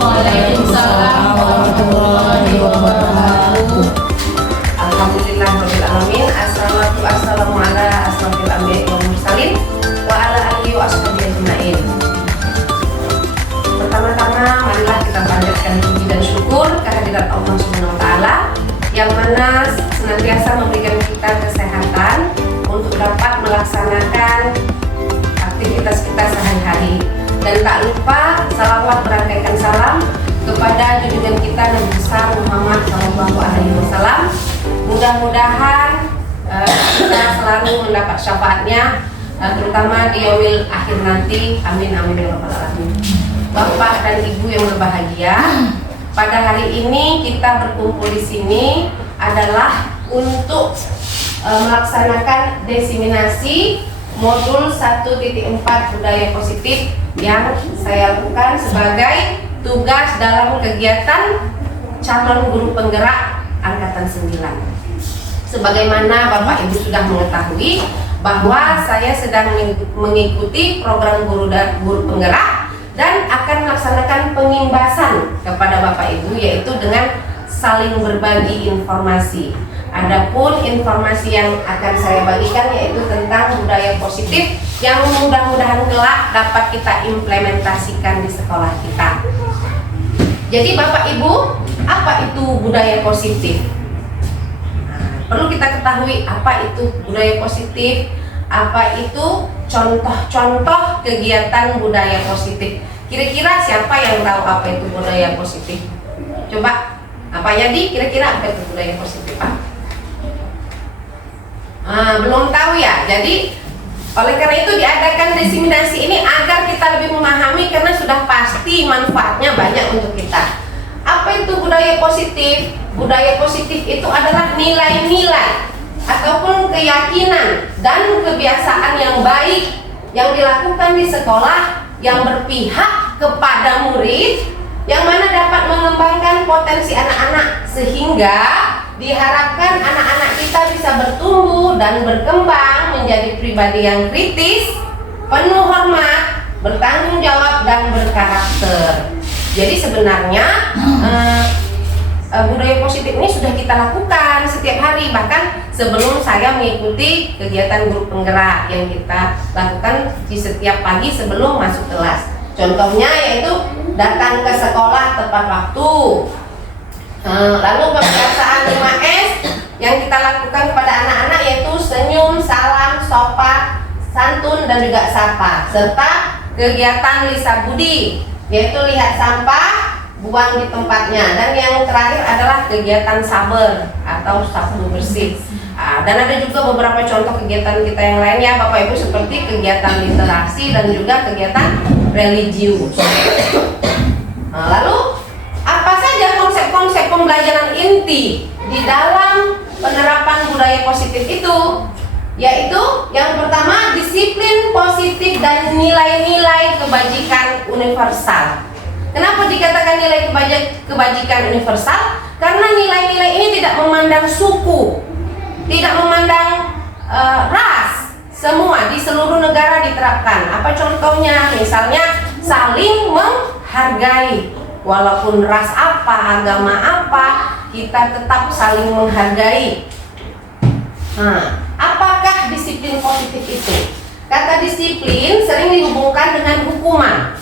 Waalaikumsalam warahmatullahi wabarakatuh. Alhamdulillahirabbil alamin. Assalamu ala asrofil anbiya'i wal mursalin wa ala alihi wa ashabihi ajmain. Pertama-tama marilah kita panjatkan puji dan syukur kehadirat Allah Subhanahu wa taala yang mana senantiasa memberikan kita kesehatan untuk dapat melaksanakan aktivitas kita sehari-hari. Dan tak lupa salawat berangkaikan salam kepada junjungan kita Nabi besar Muhammad SAW. Mudah-mudahan kita selalu mendapat syafaatnya, terutama di yaumil akhir nanti. Amin amin ya rabbal alamin. Bapak dan Ibu yang berbahagia, pada hari ini kita berkumpul di sini adalah untuk melaksanakan diseminasi modul 1.4 budaya positif yang saya lakukan sebagai tugas dalam kegiatan calon guru penggerak angkatan 9. Sebagaimana Bapak Ibu sudah mengetahui bahwa saya sedang mengikuti program guru penggerak dan akan melaksanakan pengimbasan kepada Bapak Ibu, yaitu dengan saling berbagi informasi. Adapun informasi yang akan saya bagikan yaitu tentang budaya positif yang mudah-mudahan kelak dapat kita implementasikan di sekolah kita. Jadi Bapak Ibu, apa itu budaya positif? Nah, perlu kita ketahui apa itu budaya positif, apa itu contoh-contoh kegiatan budaya positif. Kira-kira siapa yang tahu apa itu budaya positif? Coba, apa Yadi? Kira-kira apa itu budaya positif, Pak? Belum tahu ya. Jadi oleh karena itu diadakan diseminasi ini agar kita lebih memahami, karena sudah pasti manfaatnya banyak untuk kita. Apa itu budaya positif? Budaya positif itu adalah nilai-nilai ataupun keyakinan dan kebiasaan yang baik yang dilakukan di sekolah yang berpihak kepada murid, yang mana dapat mengembangkan potensi anak-anak sehingga diharapkan anak-anak kita bisa bertumbuh dan berkembang menjadi pribadi yang kritis, penuh hormat, bertanggung jawab dan berkarakter. Jadi sebenarnya budaya positif ini sudah kita lakukan setiap hari, bahkan sebelum saya mengikuti kegiatan guru penggerak yang kita lakukan di setiap pagi sebelum masuk kelas. Contohnya yaitu datang ke sekolah tepat waktu. Lalu kebiasaan 5S yang kita lakukan kepada anak-anak yaitu senyum, salam, sopan, santun dan juga sapa, serta kegiatan lisa budi yaitu lihat sampah, buang di tempatnya, dan yang terakhir adalah kegiatan saber atau sapu bersih. Dan ada juga beberapa contoh kegiatan kita yang lainnya Bapak Ibu, seperti kegiatan literasi dan juga kegiatan religius. Lalu apa saja konsep-konsep pembelajaran inti di dalam penerapan budaya positif itu? Yaitu yang pertama, disiplin positif dan nilai-nilai kebajikan universal. Kenapa dikatakan nilai kebajikan universal? Karena nilai-nilai ini tidak memandang suku, tidak memandang ras, semua di seluruh negara diterapkan. Apa contohnya? Misalnya saling menghargai. Walaupun ras apa, agama apa, kita tetap saling menghargai. Apakah disiplin positif itu? Kata disiplin sering dihubungkan dengan hukuman.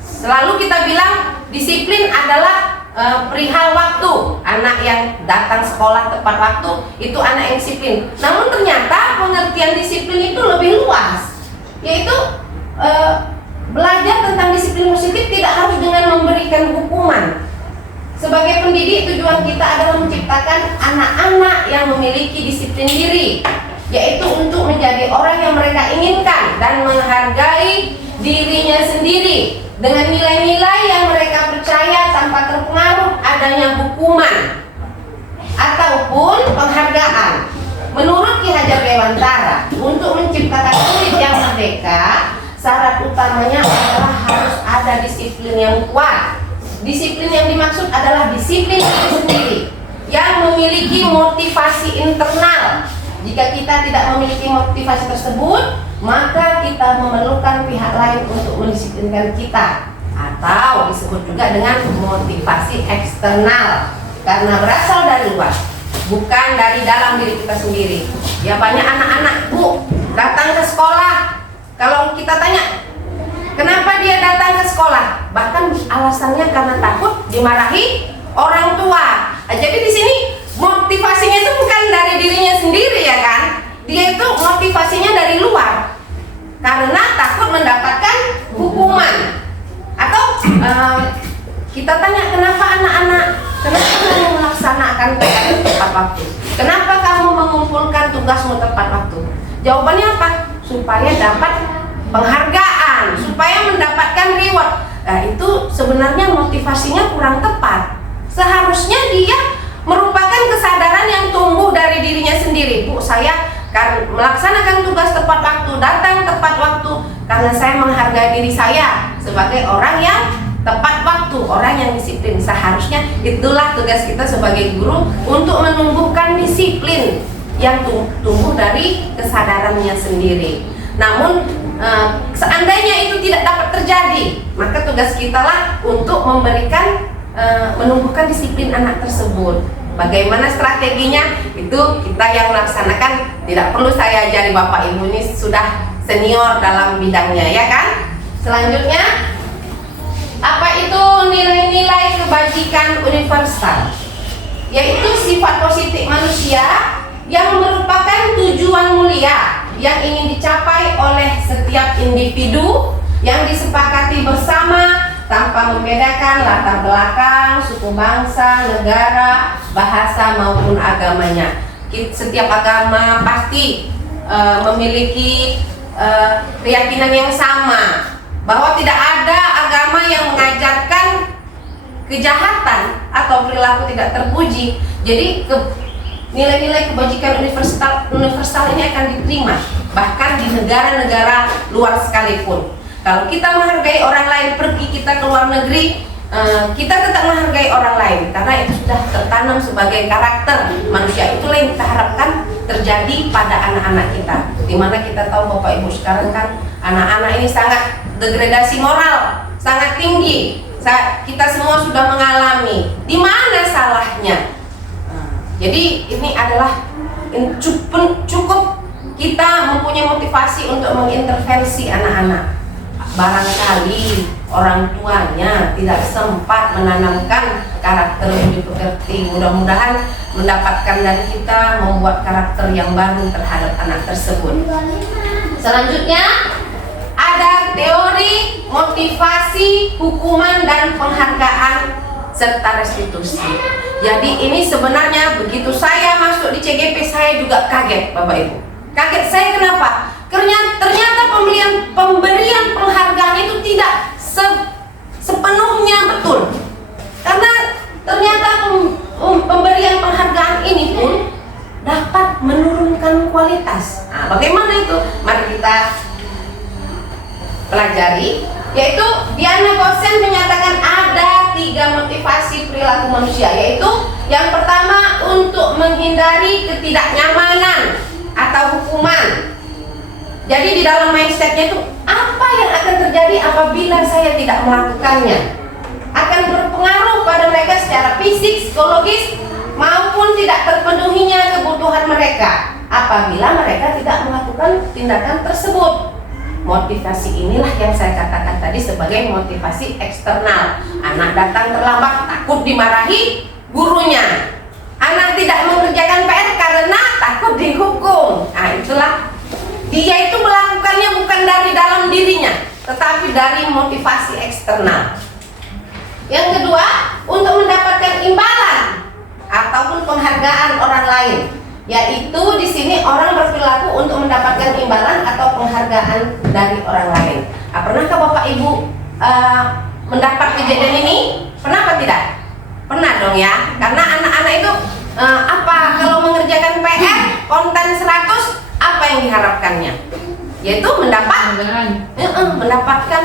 Selalu kita bilang disiplin adalah perihal waktu. Anak yang datang sekolah tepat waktu itu anak yang disiplin. Namun ternyata pengertian disiplin itu lebih luas, yaitu belajar tentang disiplin positif tidak harus dengan memberikan hukuman. Sebagai pendidik, tujuan kita adalah menciptakan anak-anak yang memiliki disiplin diri, yaitu untuk menjadi orang yang mereka inginkan dan menghargai dirinya sendiri dengan nilai-nilai yang mereka percaya tanpa terpengaruh adanya hukuman ataupun penghargaan. Menurut Ki Hajar Dewantara, untuk menciptakan murid yang merdeka, syarat utamanya adalah harus ada disiplin yang kuat. Disiplin yang dimaksud adalah disiplin diri sendiri yang memiliki motivasi internal. Jika kita tidak memiliki motivasi tersebut, maka kita memerlukan pihak lain untuk mendisiplinkan kita. atau disebut juga dengan motivasi eksternal karena berasal dari luar, bukan dari dalam diri kita sendiri. Ya banyak anak-anak Bu datang ke sekolah, kalau kita tanya kenapa dia datang ke sekolah, bahkan alasannya karena takut dimarahi orang tua. Jadi di sini motivasinya itu bukan dari dirinya sendiri ya kan, dia itu motivasinya dari luar karena takut mendapatkan hukuman. Atau kita tanya kenapa anak-anak, kenapa kamu melaksanakan PR tepat waktu, kenapa kamu mengumpulkan tugasmu tepat waktu? Jawabannya apa? Supaya dapat penghargaan, supaya mendapatkan reward. Nah, itu sebenarnya motivasinya kurang tepat. Seharusnya dia merupakan kesadaran yang tumbuh dari dirinya sendiri. Bu, saya kan melaksanakan tugas tepat waktu, datang tepat waktu karena saya menghargai diri saya sebagai orang yang tepat waktu, orang yang disiplin. Seharusnya itulah tugas kita sebagai guru, untuk menumbuhkan disiplin yang tumbuh dari kesadarannya sendiri. Namun seandainya itu tidak dapat terjadi, maka tugas kita lah untuk memberikan menumbuhkan disiplin anak tersebut. Bagaimana strateginya itu kita yang melaksanakan, tidak perlu saya ajari, Bapak Ibu ini sudah senior dalam bidangnya ya kan. Selanjutnya, apa itu nilai-nilai kebajikan universal? Yaitu sifat positif manusia yang merupakan tujuan mulia yang ingin dicapai oleh setiap individu, yang disepakati bersama tanpa membedakan latar belakang, suku bangsa, negara, bahasa maupun agamanya. Setiap agama pasti memiliki keyakinan yang sama, bahwa tidak ada agama yang mengajarkan kejahatan atau perilaku tidak terpuji. Jadi nilai-nilai kebajikan universal ini akan diterima bahkan di negara-negara luar sekalipun. Kalau kita menghargai orang lain, pergi kita ke luar negeri, kita tetap menghargai orang lain karena itu sudah tertanam sebagai karakter manusia. Itulah yang kita harapkan terjadi pada anak-anak kita. Dimana kita tahu Bapak Ibu sekarang kan anak-anak ini sangat degradasi moral, sangat tinggi. Kita semua sudah mengalami. Di mana salahnya? Jadi ini adalah cukup kita mempunyai motivasi untuk mengintervensi anak-anak. Barangkali orang tuanya tidak sempat menanamkan karakter yang dipekerti. Mudah-mudahan mendapatkan dari kita membuat karakter yang baru terhadap anak tersebut. Selanjutnya ada teori motivasi, hukuman dan penghargaan serta restitusi. Jadi ini sebenarnya begitu saya masuk di CGP saya juga kaget Bapak Ibu. Kaget saya kenapa? Ternyata pemberian penghargaan itu tidak sepenuhnya betul. Karena ternyata pemberian penghargaan ini pun dapat menurunkan kualitas. Nah, bagaimana itu? Mari kita pelajari. Yaitu Diana Gosen menyatakan ada 3 motivasi perilaku manusia, yaitu yang pertama untuk menghindari ketidaknyamanan atau hukuman. Jadi di dalam mindsetnya itu apa yang akan terjadi apabila saya tidak melakukannya akan berpengaruh pada mereka secara fisik, psikologis maupun tidak terpenuhinya kebutuhan mereka apabila mereka tidak melakukan tindakan tersebut. Motivasi inilah yang saya katakan tadi sebagai motivasi eksternal. Anak datang terlambat takut dimarahi gurunya. Anak tidak mengerjakan PR karena takut dihukum. Nah, itulah dia itu melakukannya bukan dari dalam dirinya, tetapi dari motivasi eksternal. Yang kedua, untuk mendapatkan imbalan ataupun penghargaan orang lain. Yaitu di sini orang berperilaku untuk mendapatkan imbalan atau penghargaan dari orang lain. Nah, pernahkah Bapak Ibu mendapat kejadian ini? Pernah apa tidak? Pernah dong ya. Karena anak-anak itu kalau mengerjakan PR konten 100, apa yang diharapkannya? Yaitu mendapatkan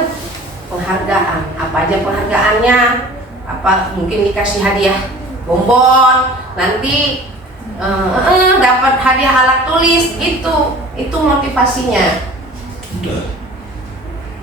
penghargaan. Apa aja penghargaannya? Apa mungkin dikasih hadiah bonbon, nanti dapat hadiah alat tulis, itu motivasinya.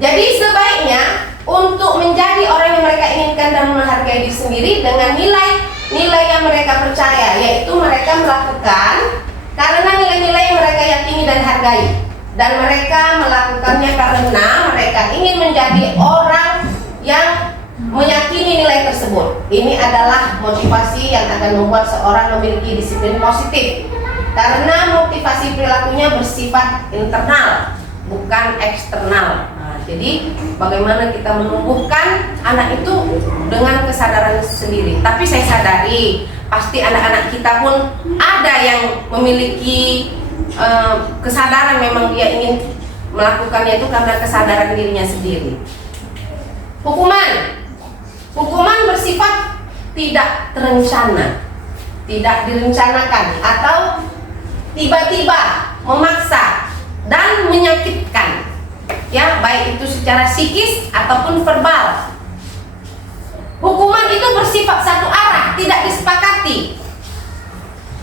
Jadi sebaiknya untuk menjadi orang yang mereka inginkan dan menghargai diri sendiri dengan nilai yang mereka percaya, yaitu mereka melakukan karena nilai-nilai yang mereka yakini dan hargai, dan mereka melakukannya karena mereka ingin menjadi orang yang meyakini nilai tersebut. Ini adalah motivasi yang akan membuat seorang memiliki disiplin positif, karena motivasi perilakunya bersifat internal, bukan eksternal. Nah, jadi bagaimana kita menumbuhkan anak itu dengan kesadaran sendiri. Tapi saya sadari pasti anak-anak kita pun ada yang memiliki kesadaran, memang dia ingin melakukannya itu karena kesadaran dirinya sendiri. Hukuman bersifat tidak terencana, tidak direncanakan, atau tiba-tiba, memaksa dan menyakitkan, ya, baik itu secara psikis ataupun verbal. Hukuman itu bersifat satu arah, tidak disepakati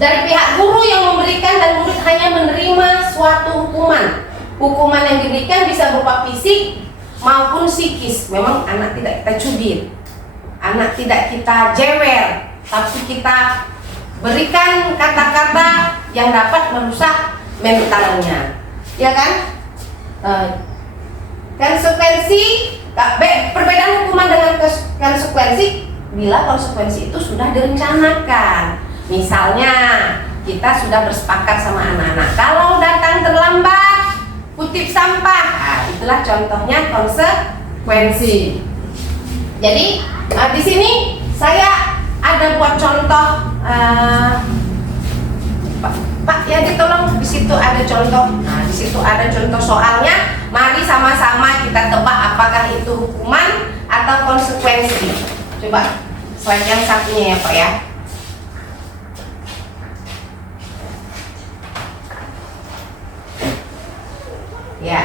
dari pihak guru yang memberikan, dan murid hanya menerima suatu hukuman. Hukuman yang diberikan bisa berupa fisik maupun psikis. Memang anak tidak kita cubit, anak tidak kita jewer, tapi kita berikan kata-kata yang dapat merusak mentalnya, ya kan? Konsekuensi, perbedaan hukuman dengan konsekuensi bila konsekuensi itu sudah direncanakan. Misalnya kita sudah bersepakat sama anak-anak, kalau datang terlambat kutip sampah, nah, itulah contohnya konsekuensi. Jadi di sini saya ada buat contoh, Pak ya ditolong, di situ ada contoh. Nah, di situ ada contoh soalnya. Mari sama-sama kita tebak apakah itu hukuman atau konsekuensi. Coba slide yang satunya ya Pak ya. Ya.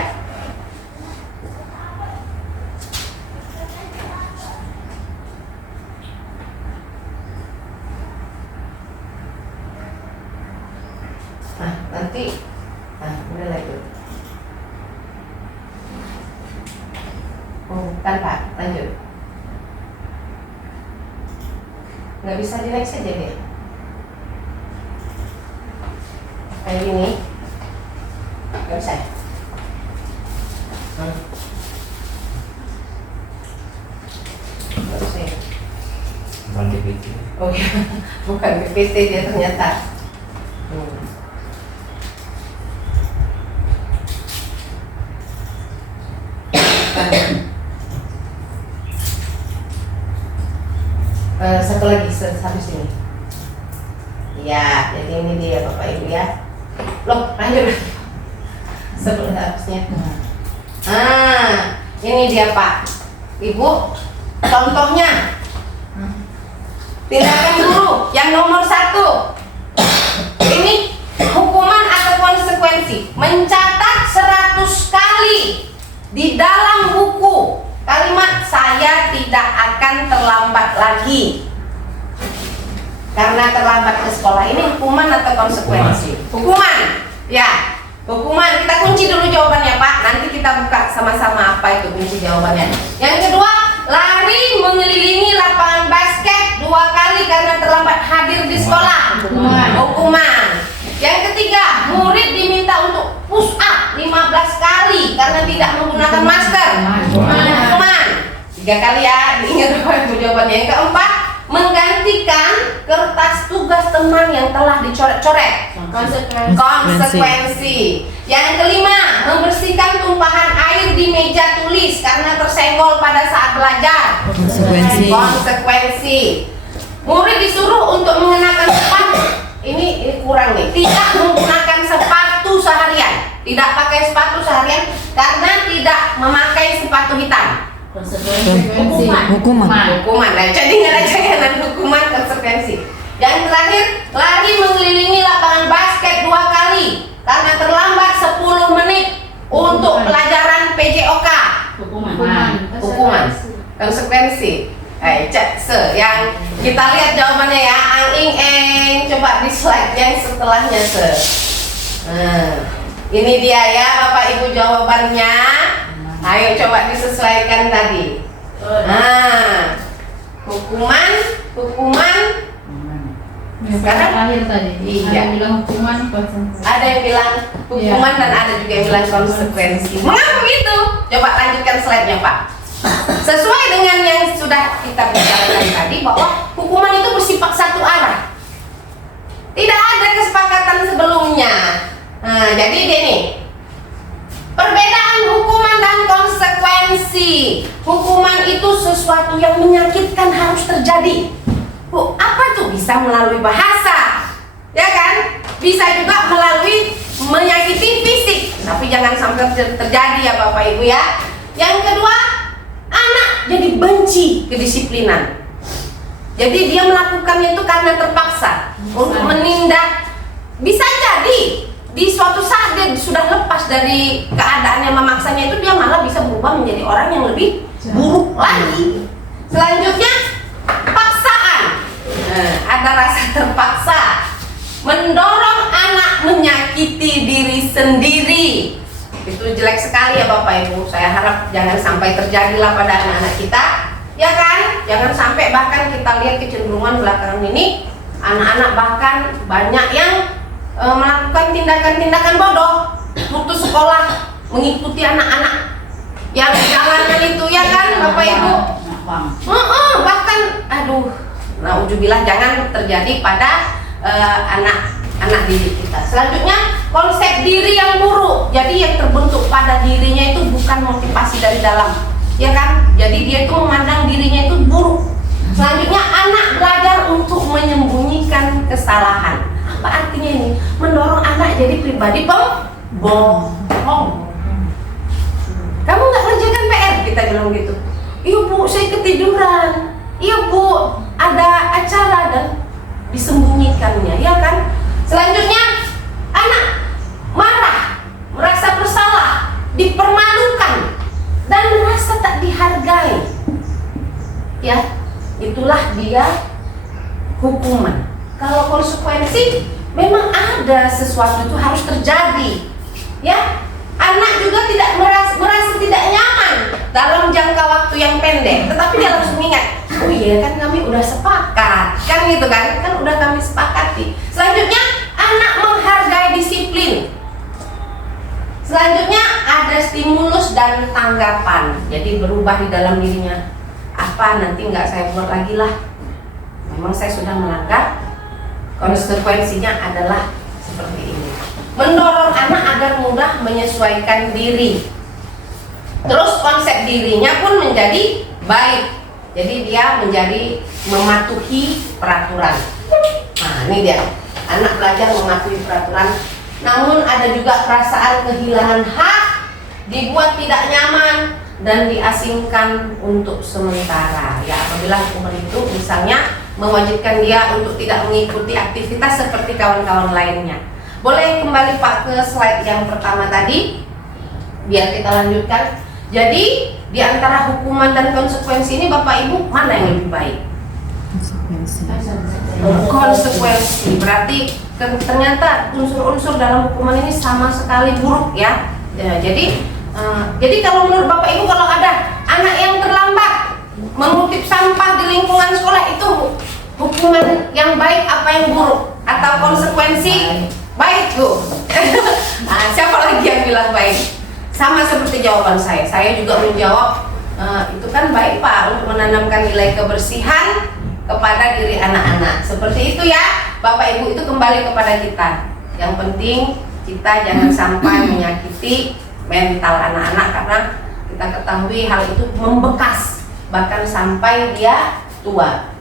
Nah, nanti udah lagi. Oh, bukan Pak, lanjut. Nggak bisa di next aja deh. Kayak gini. Nggak bisa. Nggak bisa ya? Bukan PPT. Oh ya, bukan PPT dia ternyata. Satu lagi habis ini. Ya, jadi ini dia Bapak Ibu ya. Loh, lanjut. Sebelum habisnya. Ini dia Pak Ibu. Contohnya tindakan guru yang nomor 1. Ini hukuman atau konsekuensi. Mencatat 100 kali di dalam buku kalimat "saya tidak akan terlambat lagi". Karena terlambat ke sekolah, ini hukuman atau konsekuensi? Hukuman. Ya, hukuman. Kita kunci dulu jawabannya Pak. Nanti kita buka sama-sama apa itu kunci jawabannya. Yang kedua, lari mengelilingi lapangan basket 2 kali karena terlambat hadir di sekolah. Hukuman. Yang ketiga, murid diminta untuk push up 15 kali karena tidak menggunakan masker. Hukuman. 3 kali ya, diingat jawabannya. Yang keempat, menggantikan kertas tugas teman yang telah dicoret-coret. Konsekuensi. Yang kelima, membersihkan tumpahan air di meja tulis karena tersenggol pada saat belajar. Konsekuensi. Murid disuruh untuk mengenakan sepatu. Ini kurang nih. Tidak menggunakan sepatu seharian. Tidak pakai sepatu seharian karena tidak memakai sepatu hitam. Hukuman. Nah, jadi nggak ada jangan hukuman, konsekuensi. Yang terakhir, lari mengelilingi lapangan basket 2 kali karena terlambat 10 menit untuk pelajaran PJOK. Hukuman. Konsekuensi. Yang kita lihat jawabannya ya, Ang Ing Eng. Coba di slide yang setelahnya ini dia ya Bapak Ibu jawabannya. Ayo coba disesuaikan tadi. Nah, hukuman Sekarang akhir tadi. Iya. Ada yang bilang hukuman konsekuensi. ada yang bilang hukuman Iya. dan ada juga yang bilang konsekuensi. Mengapa begitu? Coba lanjutkan slide-nya, Pak. Sesuai dengan yang sudah kita bicarakan tadi bahwa hukuman itu bersifat satu arah. Tidak ada kesepakatan sebelumnya. Nah, jadi dia nih. Perbedaan hukuman dan konsekuensi. Hukuman itu sesuatu yang menyakitkan harus terjadi. Bu, apa tuh? Bisa melalui bahasa, ya kan? Bisa juga melalui menyakiti fisik. Tapi jangan sampai terjadi ya Bapak Ibu ya. Yang kedua, anak jadi benci kedisiplinan. Jadi dia melakukannya itu karena terpaksa untuk menindak. Bisa jadi di suatu saat dia sudah lepas dari keadaan yang memaksanya itu, dia malah bisa berubah menjadi orang yang lebih buruk lagi. Selanjutnya, paksaan. Nah, ada rasa terpaksa, mendorong anak menyakiti diri sendiri. Itu jelek sekali ya Bapak Ibu. Saya harap jangan sampai terjadilah pada anak-anak kita, ya kan? Jangan sampai bahkan kita lihat kecenderungan belakangan ini, anak-anak bahkan banyak yang melakukan tindakan-tindakan bodoh, putus sekolah, mengikuti anak-anak yang jalanan itu, ya kan Bapak Ibu? Bahkan, aduh, nauzubillah, jangan terjadi pada anak-anak didik kita. Selanjutnya, konsep diri yang buruk. Jadi yang terbentuk pada dirinya itu bukan motivasi dari dalam, ya kan? Jadi dia itu memandang dirinya itu buruk. Selanjutnya, anak belajar untuk menyembunyikan kesalahan. Apa artinya ini? Mendorong anak jadi pribadi pembohong. Kamu nggak kerjakan PR, kita bilang gitu. Iya Bu, saya ketiduran. Iya Bu, ada acara, dan disembunyikannya, ya kan? Selanjutnya, anak marah, merasa bersalah, dipermalukan, dan merasa tak dihargai. Ya, itulah dia hukuman. Kalau konsekuensi, memang ada sesuatu itu harus terjadi, ya. Anak juga tidak merasa tidak nyaman dalam jangka waktu yang pendek, tetapi dia langsung ingat, oh iya kan kami udah sepakat, kan gitu kan udah kami sepakati. Selanjutnya, anak menghargai disiplin. Selanjutnya, ada stimulus dan tanggapan. Jadi berubah di dalam dirinya. Apa nanti nggak saya buat lagi lah. Memang saya sudah melanggar. Konsekuensinya adalah seperti ini. Mendorong anak agar mudah menyesuaikan diri. Terus konsep dirinya pun menjadi baik. Jadi dia menjadi mematuhi peraturan. Nah, ini dia. Anak belajar mematuhi peraturan. Namun ada juga perasaan kehilangan hak, dibuat tidak nyaman, dan diasingkan untuk sementara. Ya, apabila hukuman itu misalnya mewajibkan dia untuk tidak mengikuti aktivitas seperti kawan-kawan lainnya. Boleh kembali Pak ke slide yang pertama tadi, biar kita lanjutkan. Jadi di antara hukuman dan konsekuensi ini Bapak Ibu, mana yang lebih baik? Konsekuensi. Berarti ternyata unsur-unsur dalam hukuman ini sama sekali buruk ya. Jadi kalau menurut Bapak Ibu, kalau ada anak yang terlambat mengutip sampah di lingkungan sekolah, itu hukuman yang baik apa yang buruk? Atau konsekuensi baik Bu? Nah, siapa lagi yang bilang baik? Sama seperti jawaban saya juga menjawab, itu kan baik Pak, untuk menanamkan nilai kebersihan kepada diri anak-anak. Seperti itu ya Bapak Ibu, itu kembali kepada kita. Yang penting kita jangan sampai menyakiti mental anak-anak, karena kita ketahui hal itu membekas bahkan sampai dia tua.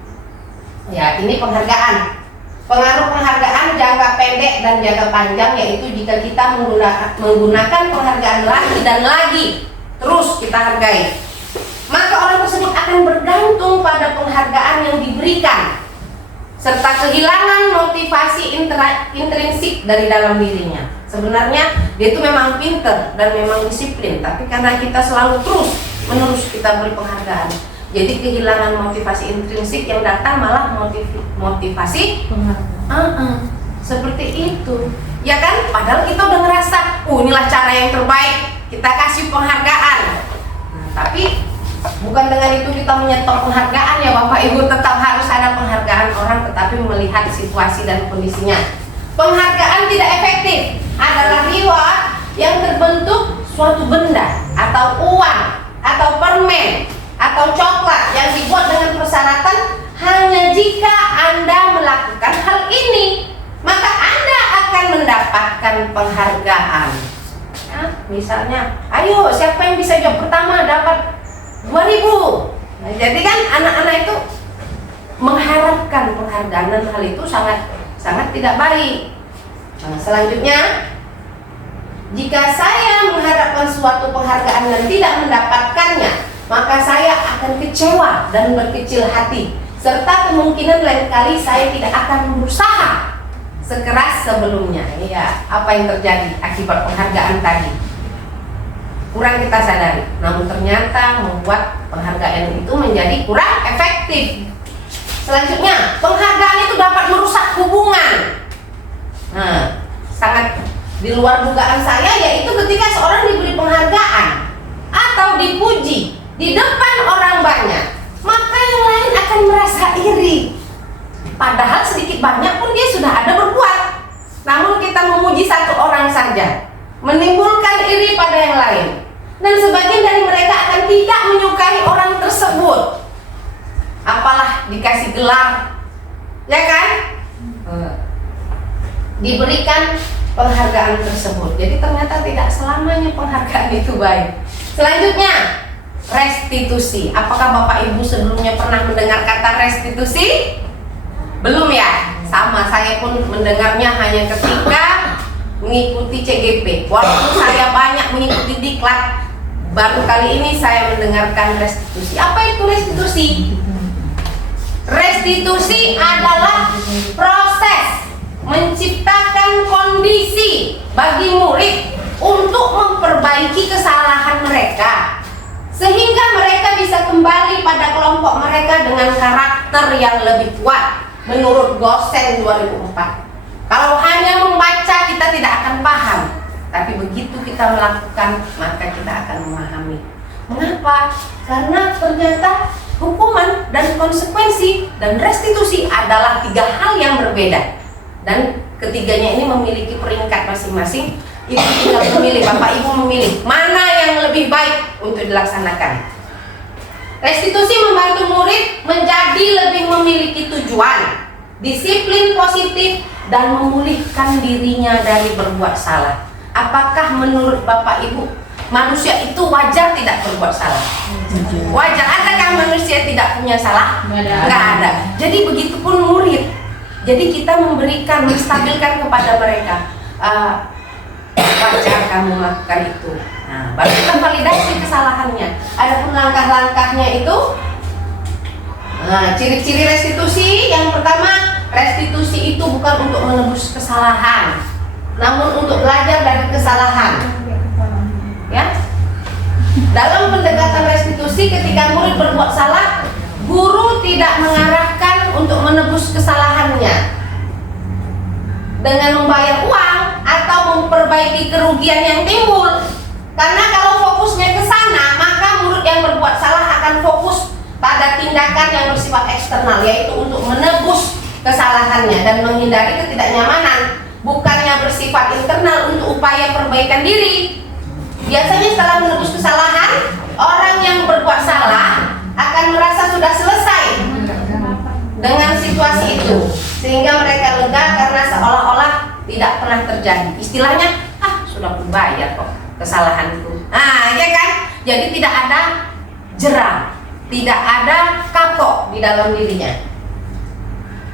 Ya, ini penghargaan. Pengaruh penghargaan jangka pendek dan jangka panjang, yaitu jika kita menggunakan penghargaan lagi dan lagi, terus kita hargai, maka orang tersebut akan bergantung pada penghargaan yang diberikan, serta kehilangan motivasi intrinsik dari dalam dirinya. Sebenarnya dia itu memang pinter dan memang disiplin, tapi karena kita selalu terus-menerus kita beri penghargaan, jadi kehilangan motivasi intrinsik, yang datang malah motivasi seperti itu, ya kan? Padahal kita udah ngerasa, inilah cara yang terbaik, kita kasih penghargaan. Tapi Bukan dengan itu kita menyetop penghargaan ya Bapak Ibu, tetap harus ada penghargaan orang tetapi melihat situasi dan kondisinya. Penghargaan tidak efektif adalah reward yang terbentuk suatu benda atau uang atau permen atau coklat yang dibuat dengan persyaratan hanya jika Anda melakukan hal ini maka Anda akan mendapatkan penghargaan. Ya, misalnya, ayo siapa yang bisa jawab pertama dapat 2000. Nah, jadi kan anak-anak itu mengharapkan penghargaan dan hal itu sangat tidak baik. Nah, selanjutnya, jika saya mengharapkan suatu penghargaan dan tidak mendapatkannya, maka saya akan kecewa dan berkecil hati, serta kemungkinan lain kali saya tidak akan berusaha sekeras sebelumnya. Ya, apa yang terjadi akibat penghargaan tadi? Kurang kita sadari, namun ternyata membuat penghargaan itu menjadi kurang efektif. Selanjutnya, penghargaan itu dapat merusak hubungan. Nah, sangat di luar dugaan saya, yaitu ketika seorang diberi penghargaan atau dipuji di depan orang banyak, maka yang lain akan merasa iri. Padahal sedikit banyak pun dia sudah ada berbuat. Namun kita memuji satu orang saja, menimbulkan iri pada yang lain. Dan sebagian dari mereka akan tidak menyukai orang tersebut. Apalah dikasih gelar, ya kan? Diberikan penghargaan tersebut. Jadi ternyata tidak selamanya penghargaan itu baik. Selanjutnya, restitusi. Apakah Bapak Ibu sebelumnya pernah mendengar kata restitusi? Belum ya? Sama, saya pun mendengarnya hanya ketika mengikuti CGP. Walaupun saya banyak mengikuti diklat, baru kali ini saya mendengarkan restitusi. Apa itu restitusi? Restitusi adalah proses menciptakan kondisi bagi murid untuk memperbaiki kesalahan mereka, sehingga mereka bisa kembali pada kelompok mereka dengan karakter yang lebih kuat. Menurut Gosen 2004, kalau hanya membaca kita tidak akan paham, tapi begitu kita melakukan maka kita akan memahami. Mengapa? Karena ternyata hukuman dan konsekuensi dan restitusi adalah tiga hal yang berbeda, dan ketiganya ini memiliki peringkat masing-masing. Ibu tinggal memilih, Bapak Ibu memilih mana yang lebih baik untuk dilaksanakan. Restitusi membantu murid menjadi lebih memiliki tujuan, disiplin positif, dan memulihkan dirinya dari berbuat salah. Apakah menurut Bapak Ibu manusia itu wajar tidak berbuat salah? Wajar. Adakah manusia tidak punya salah? Nggak ada. Jadi begitupun murid. Jadi kita memberikan, menstabilkan kepada mereka, wajar kamu melakukan itu. Nah, baru kita validasi kesalahannya. Adapun langkah-langkahnya itu, ciri-ciri restitusi yang pertama, restitusi itu bukan untuk menebus kesalahan, namun untuk belajar dari kesalahan. Ya, dalam pendekatan restitusi, ketika murid berbuat salah, guru tidak mengarahkan untuk menebus kesalahannya dengan membayar uang atau memperbaiki kerugian yang timbul. Karena kalau fokusnya ke sana, maka murid yang berbuat salah akan fokus pada tindakan yang bersifat eksternal, yaitu untuk menebus kesalahannya dan menghindari ketidaknyamanan, bukannya bersifat internal untuk upaya perbaikan diri. Biasanya setelah menebus kesalahan, orang yang berbuat salah akan merasa sudah selesai dengan situasi itu, sehingga mereka lega karena seolah-olah tidak pernah terjadi. Istilahnya, sudah kubayar kok kesalahanku. Ya kan? Jadi tidak ada jera, tidak ada kapok di dalam dirinya.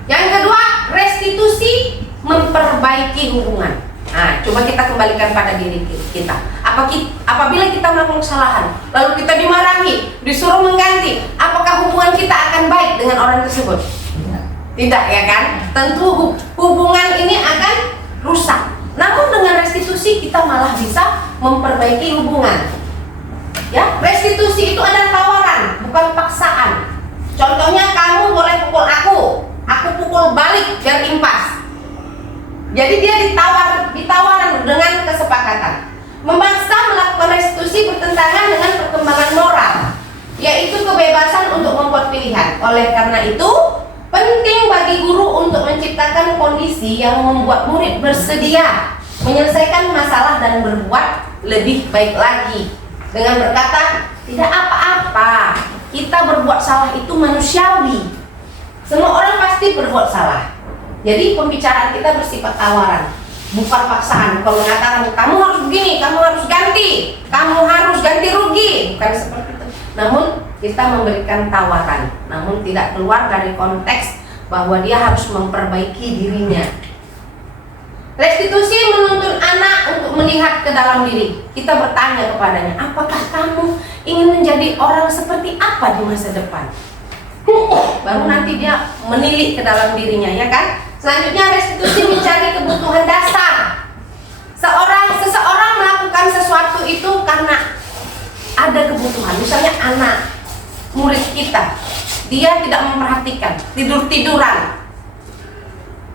Yang kedua, restitusi memperbaiki hubungan. Coba kita kembalikan pada diri kita. Apabila kita melakukan kesalahan, lalu kita dimarahi, disuruh mengganti, apakah hubungan kita akan baik dengan orang tersebut? Tidak, ya kan? Tentu hubungan ini akan rusak. Namun dengan restitusi kita malah bisa memperbaiki hubungan. Ya, restitusi itu adalah tawaran, bukan paksaan. Contohnya, kamu boleh pukul aku pukul balik biar impas. Jadi dia ditawaran dengan kesepakatan. Memaksa melakukan restitusi bertentangan dengan perkembangan moral, yaitu Oleh karena itu, penting bagi guru untuk menciptakan kondisi yang membuat murid bersedia menyelesaikan masalah dan berbuat lebih baik lagi. Dengan berkata, tidak apa-apa, kita berbuat salah itu manusiawi. Semua orang pasti berbuat salah. Jadi pembicaraan kita bersifat tawaran, bukan paksaan. Kalau mengatakan kamu harus begini, kamu harus ganti rugi, bukan seperti itu. Namun kita memberikan tawaran, namun tidak keluar dari konteks bahwa dia harus memperbaiki dirinya. Restitusi menuntun anak untuk melihat ke dalam diri. Kita bertanya kepadanya, apakah kamu ingin menjadi orang seperti apa di masa depan? Baru nanti dia menilik ke dalam dirinya, ya kan? Selanjutnya restitusi mencari kebutuhan dasar. Seseorang melakukan sesuatu itu karena ada kebutuhan. Misalnya anak, murid kita, dia tidak memperhatikan, tidur-tiduran.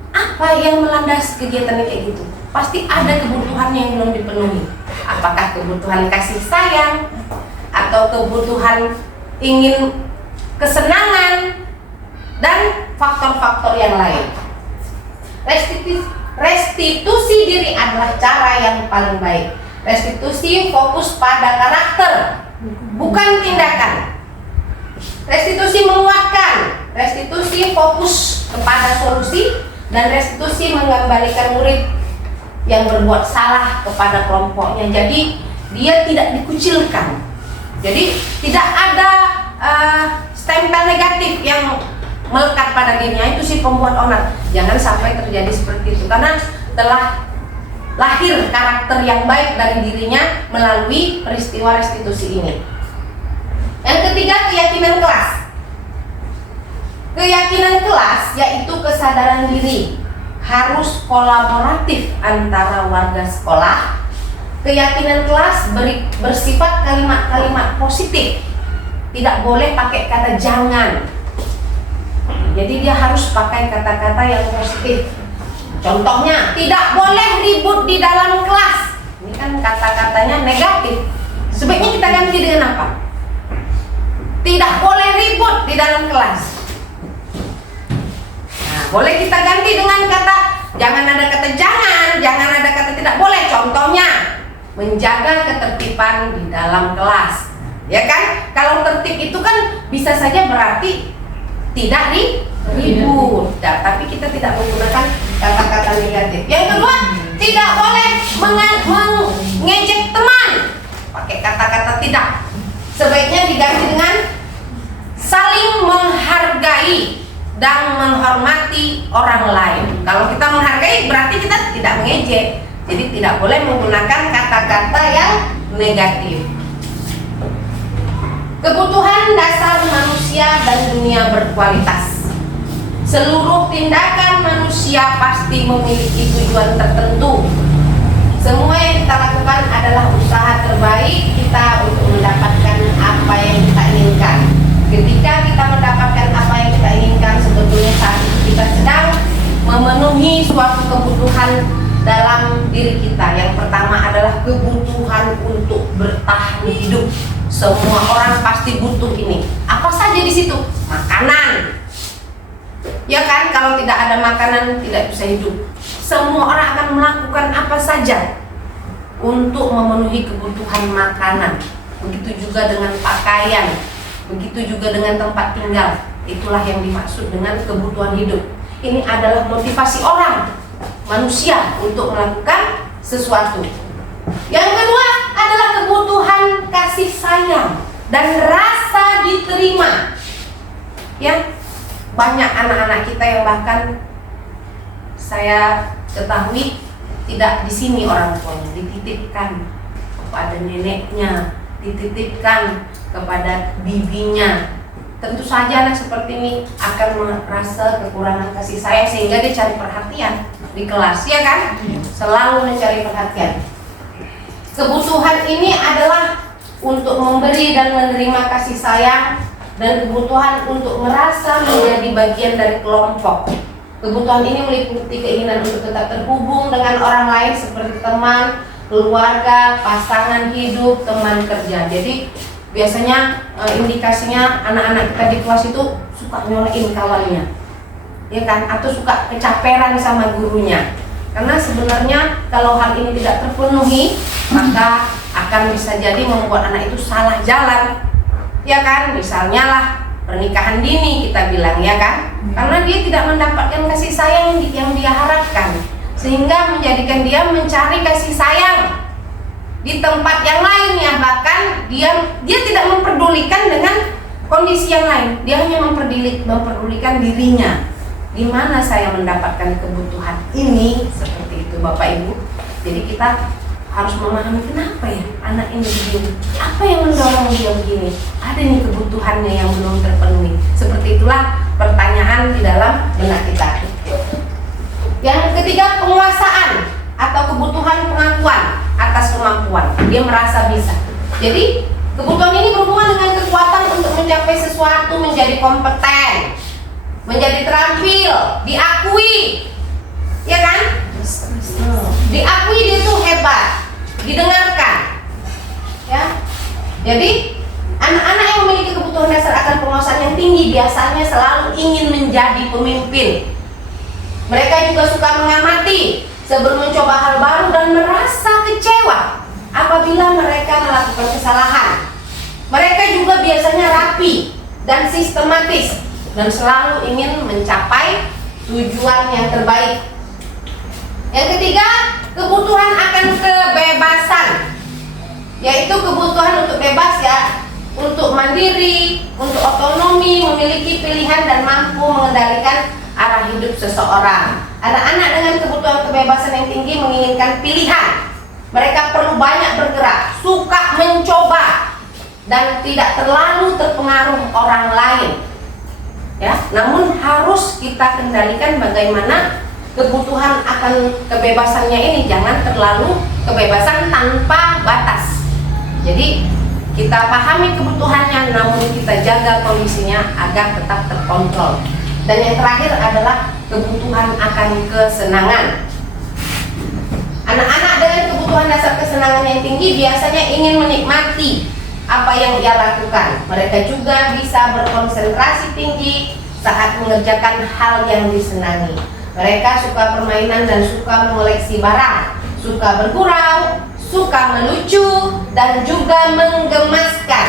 Apa yang melandasi kegiatannya kayak gitu? Pasti ada kebutuhan yang belum dipenuhi. Apakah kebutuhan kasih sayang, atau kebutuhan ingin kesenangan, dan faktor-faktor yang lain. Restitusi diri adalah cara yang paling baik. Restitusi fokus pada karakter, bukan tindakan. Restitusi menguatkan, restitusi fokus kepada solusi, dan restitusi mengembalikan murid yang berbuat salah kepada kelompoknya. Jadi dia tidak dikucilkan. Jadi tidak ada stempel negatif yang melekat pada dirinya, itu si pembuat onar. Jangan sampai terjadi seperti itu, karena telah lahir karakter yang baik dari dirinya melalui peristiwa restitusi ini. Yang ketiga, keyakinan kelas. Keyakinan kelas yaitu kesadaran diri, harus kolaboratif antara warga sekolah. Keyakinan kelas bersifat kalimat-kalimat positif, tidak boleh pakai kata jangan. Jadi dia harus pakai kata-kata yang positif. Contohnya, tidak boleh ribut di dalam kelas. Ini kan kata-katanya negatif. Sebaiknya kita ganti dengan apa? Tidak boleh ribut di dalam kelas. Nah, boleh kita ganti dengan kata jangan ada kata jangan ada kata tidak boleh. Contohnya, menjaga ketertiban di dalam kelas. Ya kan? Kalau tertib itu kan bisa saja berarti tidak ribut, tapi kita tidak menggunakan kata-kata negatif. Yang kedua, tidak boleh mengejek teman, pakai kata-kata tidak. Sebaiknya diganti dengan saling menghargai dan menghormati orang lain. Kalau kita menghargai berarti kita tidak mengejek. Jadi tidak boleh menggunakan kata-kata yang negatif. Kebutuhan dasar manusia dan dunia berkualitas. Seluruh tindakan manusia pasti memiliki tujuan tertentu. Semua yang kita lakukan adalah usaha terbaik kita untuk mendapatkan apa yang kita inginkan. Ketika kita mendapatkan apa yang kita inginkan, sebetulnya saat itu kita sedang memenuhi suatu kebutuhan dalam diri kita. Yang pertama adalah kebutuhan untuk bertahan hidup. Semua orang pasti butuh ini. Apa saja di situ? Makanan. Ya kan, kalau tidak ada makanan tidak bisa hidup. Semua orang akan melakukan apa saja untuk memenuhi kebutuhan makanan. Begitu juga dengan pakaian, begitu juga dengan tempat tinggal. Itulah yang dimaksud dengan kebutuhan hidup. Ini adalah motivasi orang, manusia untuk melakukan sesuatu. Yang kedua adalah kebutuhan kasih sayang dan rasa diterima. Ya, banyak anak-anak kita yang bahkan saya ketahui tidak di sini orang tuanya, dititipkan kepada neneknya, dititipkan kepada bibinya. Tentu saja anak seperti ini akan merasa kekurangan kasih sayang sehingga dia cari perhatian di kelas, ya kan? Selalu mencari perhatian. Kebutuhan ini adalah untuk memberi dan menerima kasih sayang, dan kebutuhan untuk merasa menjadi bagian dari kelompok. Kebutuhan ini meliputi keinginan untuk tetap terhubung dengan orang lain seperti teman, keluarga, pasangan hidup, teman kerja. Jadi biasanya indikasinya anak-anak kita di kelas itu suka nyolain kawannya, ya kan? Atau suka kecaperan sama gurunya. Karena sebenarnya kalau hal ini tidak terpenuhi, maka akan bisa jadi membuat anak itu salah jalan, ya kan? Misalnya lah pernikahan dini kita bilang, ya kan? Karena dia tidak mendapatkan kasih sayang yang dia harapkan, sehingga menjadikan dia mencari kasih sayang di tempat yang lain, ya. Bahkan dia tidak memperdulikan dengan kondisi yang lain, dia hanya memperdulikan dirinya. Di mana saya mendapatkan kebutuhan ini, seperti itu Bapak Ibu. Jadi kita harus memahami kenapa ya anak ini begini, apa yang mendorong dia begini, ada nih kebutuhannya yang belum terpenuhi. Seperti itulah pertanyaan di dalam benak kita. Yang ketiga, penguasaan atau kebutuhan pengakuan atas kemampuan. Dia merasa bisa. Jadi kebutuhan ini berhubungan dengan kekuatan untuk mencapai sesuatu, menjadi kompeten, menjadi terampil, diakui, ya kan? Diakui dia itu hebat, didengarkan, ya. Jadi anak-anak yang memiliki kebutuhan dasar akan penguasaan yang tinggi biasanya selalu ingin menjadi pemimpin. Mereka juga suka mengamati sebelum mencoba hal baru dan merasa kecewa apabila mereka melakukan kesalahan. Mereka juga biasanya rapi dan sistematis dan selalu ingin mencapai tujuan yang terbaik. Yang ketiga, kebutuhan akan kebebasan, yaitu kebutuhan untuk bebas, ya, untuk mandiri, untuk otonomi, memiliki pilihan dan mampu mengendalikan arah hidup seseorang. Anak-anak dengan kebutuhan kebebasan yang tinggi menginginkan pilihan. Mereka perlu banyak bergerak, suka mencoba, dan tidak terlalu terpengaruh orang lain, ya. Namun harus kita kendalikan bagaimana kebutuhan akan kebebasannya ini, jangan terlalu kebebasan tanpa batas. Jadi kita pahami kebutuhannya, namun kita jaga kondisinya agar tetap terkontrol. Dan yang terakhir adalah kebutuhan akan kesenangan. Anak-anak dengan kebutuhan dasar kesenangan yang tinggi biasanya ingin menikmati apa yang ia lakukan. Mereka juga bisa berkonsentrasi tinggi saat mengerjakan hal yang disenangi. Mereka suka permainan dan suka mengoleksi barang, suka bergurau, suka melucu, dan juga menggemaskan.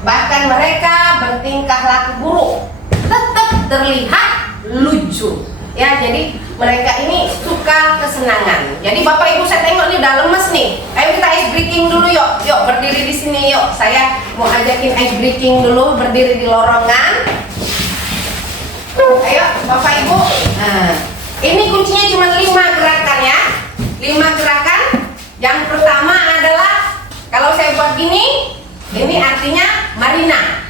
Bahkan mereka bertingkah laku buruk tetap terlihat lucu, ya. Jadi mereka ini suka kesenangan. Jadi Bapak Ibu, saya tengok nih udah lemes nih. Ayo kita ice breaking dulu, yuk. Yuk berdiri di sini, yuk. Saya mau ajakin ice breaking dulu, berdiri di lorongan. Ayo Bapak Ibu. Nah, ini kuncinya cuma 5 gerakan, ya. 5 gerakan. Yang pertama adalah kalau saya buat gini, ini artinya Marina.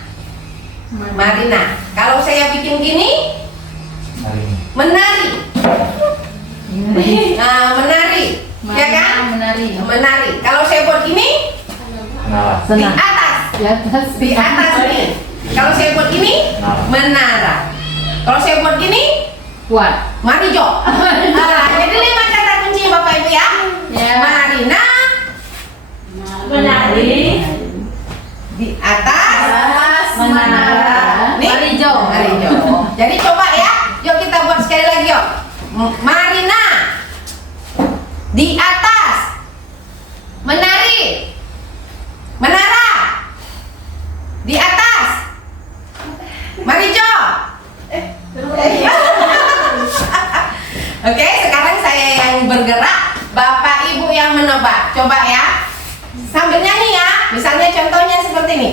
Marina. Kalau saya bikin gini, menari. Nah, menari, ya kan? Menari. Kalau saya buat gini, di atas. Di atas nih. Kalau saya buat gini, menara. Kalau saya buat gini, kuat. mari Jo. Jadi 5 kata kunci Bapak Ibu, ya. Marina, Menari. di atas, Menara. nih. Mari Jo. Mari Jo. Jadi coba, ya. Yuk kita buat sekali lagi, yuk. Marina, di atas, menari, menara, di atas, mari Jo. Oke, sekarang saya yang bergerak, Bapak Ibu yang menebak. Coba, ya. Sambil nyanyi, ya. Misalnya contohnya seperti ini.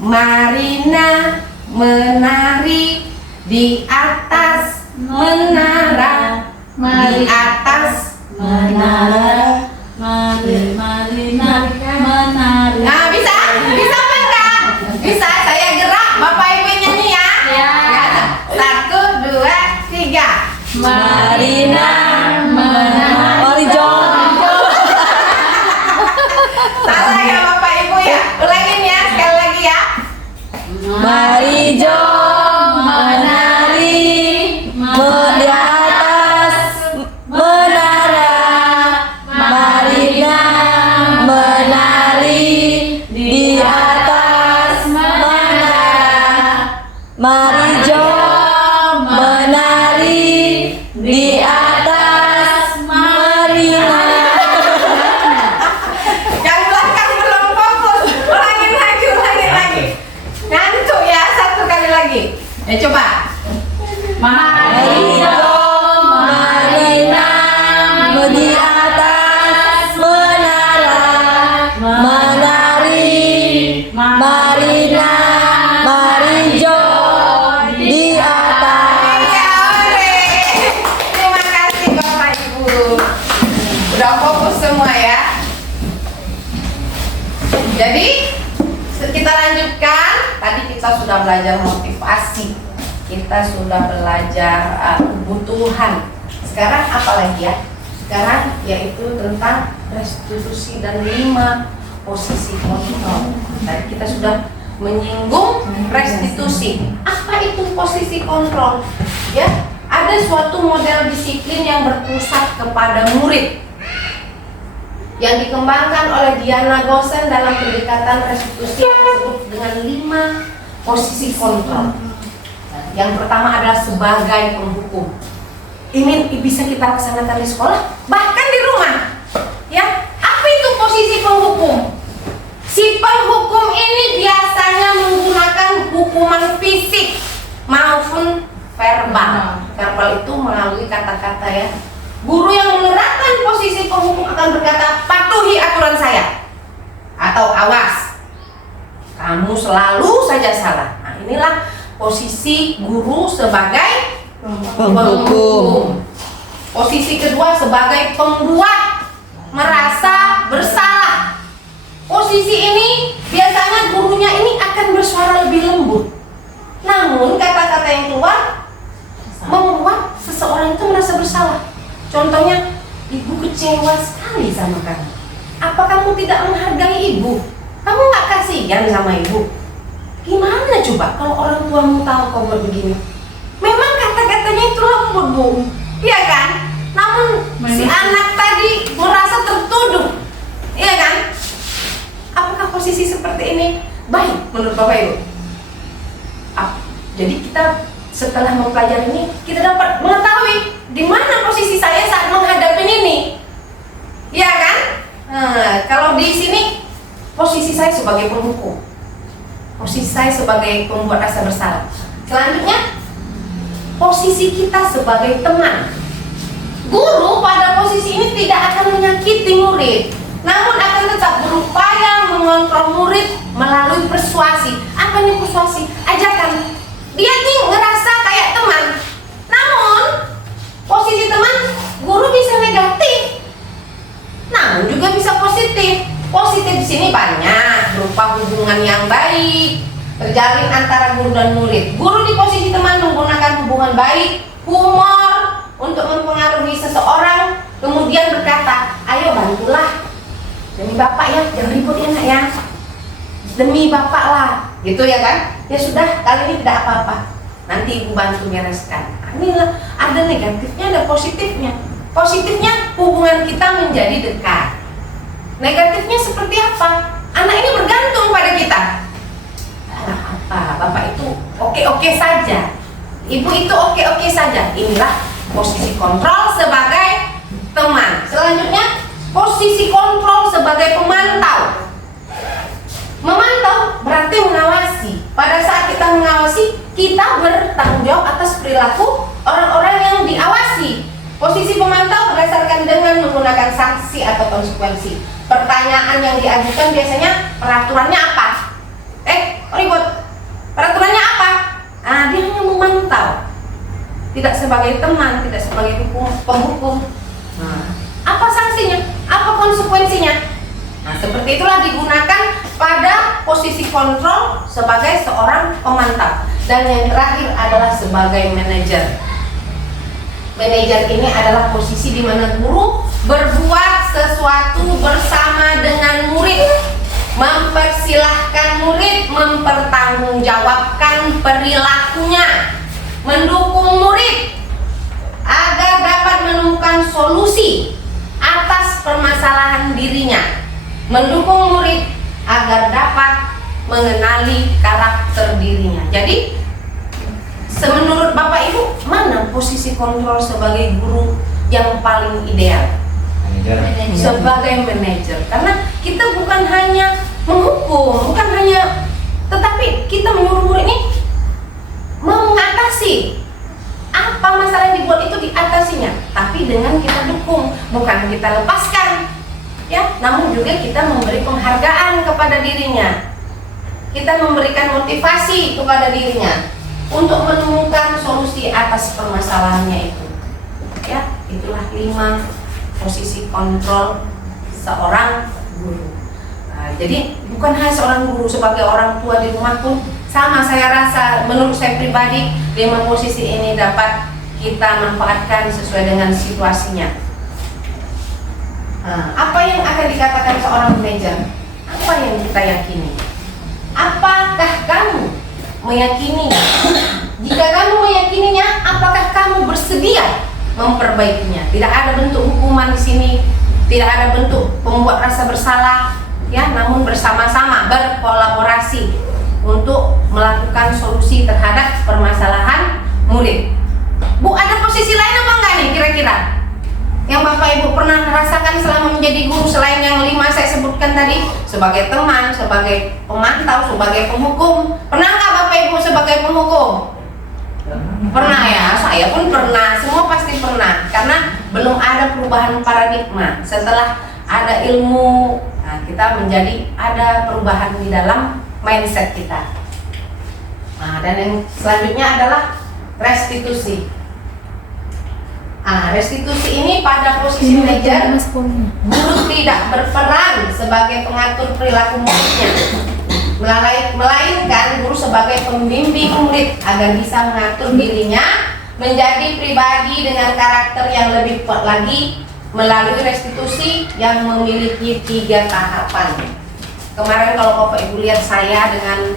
Marina menari di atas menara, di atas Menara. Mari menari. Nah, bisa? Bisa apa enggak? Bisa, saya gerak, Bapak Ibu nyanyi, ya. Ya. 1, 2, 3. Marina menari. Salah ya Bapak Ibu, ya. Ulangin, ya, sekali lagi, ya. Mari Jo menari di atas menara. Marina menari di atas menara. Mari Jo Mari jom, mari nam di atas menara, menari, mari nam, mari jom di atas. Terima kasih Bapak Ibu. Udah fokus semua ya. Jadi kita lanjutkan. Tadi kita sudah belajar motivasi, kita sudah belajar kebutuhan. Sekarang apa lagi ya? Sekarang yaitu tentang restitusi dan 5 posisi kontrol. Tadi kita sudah menyinggung restitusi. Apa itu posisi kontrol? Ya, ada suatu model disiplin yang berpusat kepada murid yang dikembangkan oleh Diana Gosen dalam pendekatan restitusi yang disebut dengan 5 posisi kontrol. Yang pertama adalah sebagai penghukum. Ini bisa kita laksanakan di sekolah, bahkan di rumah. Ya, apa itu posisi penghukum? Si penghukum ini biasanya menggunakan hukuman fisik maupun verbal. Verbal itu melalui kata-kata ya. Guru yang menerapkan posisi penghukum akan berkata, patuhi aturan saya, atau awas, kamu selalu saja salah. Nah, inilah posisi guru sebagai penghukum. Posisi kedua sebagai pembuat merasa bersalah. Posisi ini biasanya gurunya ini akan bersuara lebih lembut. Namun kata-kata yang keluar membuat seseorang itu merasa bersalah. Contohnya, ibu kecewa sekali sama kamu. Apa kamu tidak menghargai ibu? Kamu nggak kasihan sama ibu? Gimana coba kalau orang tuamu tahu kamu begini? Memang kata-katanya itu lembut, Bu, iya kan? Namun si anak tadi merasa tertuduh, iya kan? Apakah posisi seperti ini baik menurut Bapak Ibu? Jadi kita setelah mempelajari ini, kita dapat mengetahui di mana posisi saya saat menghadapi ini, iya kan? Nah, kalau di sini posisi saya sebagai penghukum, posisi saya sebagai pembuat rasa bersalah. Selanjutnya, posisi kita sebagai teman. Guru pada posisi ini tidak akan menyakiti murid, namun akan tetap berupaya mengontrol murid melalui persuasi. Apa nih persuasi? Ajakan. Dia nih ngerasa kayak teman. Namun posisi teman, guru bisa negatif, namun juga bisa positif. Positif di sini banyak, berupa hubungan yang baik terjalin antara guru dan murid. Guru di posisi teman menggunakan hubungan baik, humor untuk mempengaruhi seseorang, kemudian berkata, ayo bantulah, demi bapak ya, jangan ribut ya nak ya, demi bapak lah, gitu ya kan? Ya sudah, kali ini tidak apa-apa, nanti ibu bantu bereskan. Nah, inilah ada negatifnya, ada positifnya. Positifnya hubungan kita menjadi dekat. Negatifnya seperti apa? Anak ini bergantung pada kita. Apa? Bapak itu oke-oke saja, ibu itu oke-oke saja. Inilah posisi kontrol sebagai teman. Selanjutnya, posisi kontrol sebagai pemantau. Memantau berarti mengawasi. Pada saat kita mengawasi, kita bertanggung jawab atas perilaku orang-orang yang diawasi. Posisi pemantau berdasarkan dengan menggunakan sanksi atau konsekuensi. Pertanyaan yang diajukan biasanya, peraturannya apa? Ribut. Peraturannya apa? Dia hanya memantau, tidak sebagai teman, tidak sebagai penghukum. Apa sanksinya? Apa konsekuensinya? Nah, seperti itulah digunakan pada posisi kontrol sebagai seorang pemantau. Dan yang terakhir adalah sebagai manajer. Manajer ini adalah posisi di mana guru berbuat sesuatu bersama dengan murid, mempersilahkan murid mempertanggungjawabkan perilakunya, mendukung murid agar dapat menemukan solusi atas permasalahan dirinya, mendukung murid agar dapat mengenali karakter dirinya. Jadi menurut Bapak Ibu, mana posisi kontrol sebagai guru yang paling ideal? Manajer. Sebagai manajer, karena kita bukan hanya menghukum, tetapi kita menyuruh murid ini mengatasi apa masalah yang dibuat itu diatasinya, tapi dengan kita dukung, bukan kita lepaskan, ya. Namun juga kita memberi penghargaan kepada dirinya, kita memberikan motivasi kepada dirinya untuk menemukan solusi atas permasalahannya itu, ya. Itulah 5 posisi kontrol seorang guru. Nah, jadi bukan hanya seorang guru, sebagai orang tua di rumah pun sama. Saya rasa, menurut saya pribadi, 5 posisi ini dapat kita manfaatkan sesuai dengan situasinya. Nah, apa yang akan dikatakan seorang manajer? Apa yang kita yakini? Apakah kamu meyakininya? Jika kamu meyakininya, apakah kamu bersedia memperbaikinya? Tidak ada bentuk hukuman di sini, tidak ada bentuk membuat rasa bersalah, ya. Namun bersama-sama berkolaborasi untuk melakukan solusi terhadap permasalahan murid. Bu, ada posisi lain apa enggak nih kira-kira yang Bapak Ibu pernah rasakan selama menjadi guru, selain yang 5 saya sebutkan tadi? Sebagai teman, sebagai pemantau, sebagai penghukum. Pernah nggak Bapak Ibu sebagai penghukum? Pernah ya, saya pun pernah, semua pasti pernah. Karena belum ada perubahan paradigma. Setelah ada ilmu, nah, kita menjadi ada perubahan di dalam mindset kita. Nah, dan yang selanjutnya adalah restitusi. Nah, restitusi ini pada posisi manajer, guru tidak berperan sebagai pengatur perilaku muridnya, melainkan guru sebagai pembimbing murid agar bisa mengatur dirinya menjadi pribadi dengan karakter yang lebih kuat lagi melalui restitusi yang memiliki 3 tahapan. Kemarin kalau Bapak Ibu lihat saya dengan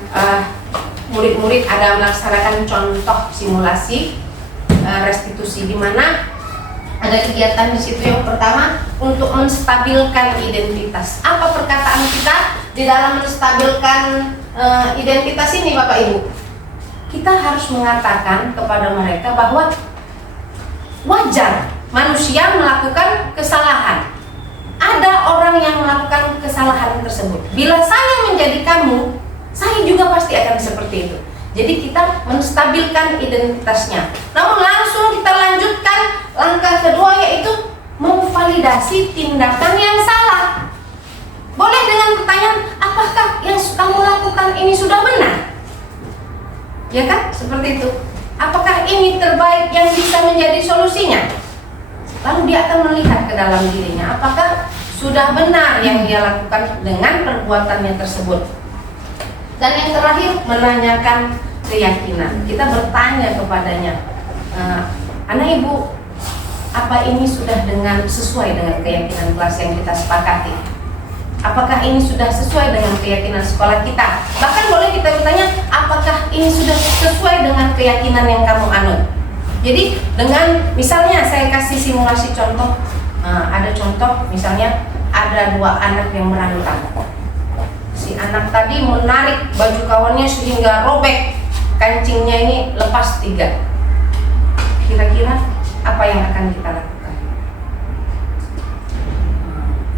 murid-murid ada melaksanakan contoh simulasi restitusi, di mana ada kegiatan di situ. Yang pertama, untuk menstabilkan identitas. Apa perkataan kita di dalam menstabilkan identitas ini, Bapak Ibu? Kita harus mengatakan kepada mereka bahwa wajar manusia melakukan kesalahan. Ada orang yang melakukan kesalahan tersebut. Bila saya menjadi kamu, saya juga pasti akan seperti itu. Jadi kita menstabilkan identitasnya. Namun langsung kita lanjutkan langkah kedua, yaitu memvalidasi tindakan yang salah. Boleh dengan pertanyaan, apakah yang kamu lakukan ini sudah benar? Ya kan? Seperti itu. Apakah ini terbaik yang bisa menjadi solusinya? Lalu dia akan melihat ke dalam dirinya, apakah sudah benar yang dia lakukan dengan perbuatannya tersebut. Dan yang terakhir, menanyakan keyakinan. Kita bertanya kepadanya, anak ibu, apa ini sudah sesuai dengan keyakinan kelas yang kita sepakati? Apakah ini sudah sesuai dengan keyakinan sekolah kita? Bahkan boleh kita bertanya, apakah ini sudah sesuai dengan keyakinan yang kamu anut? Jadi dengan, misalnya saya kasih simulasi contoh, ada contoh misalnya ada 2 anak yang berantem. Si anak tadi menarik baju kawannya sehingga robek, kancingnya ini lepas 3. Kira-kira apa yang akan kita lakukan?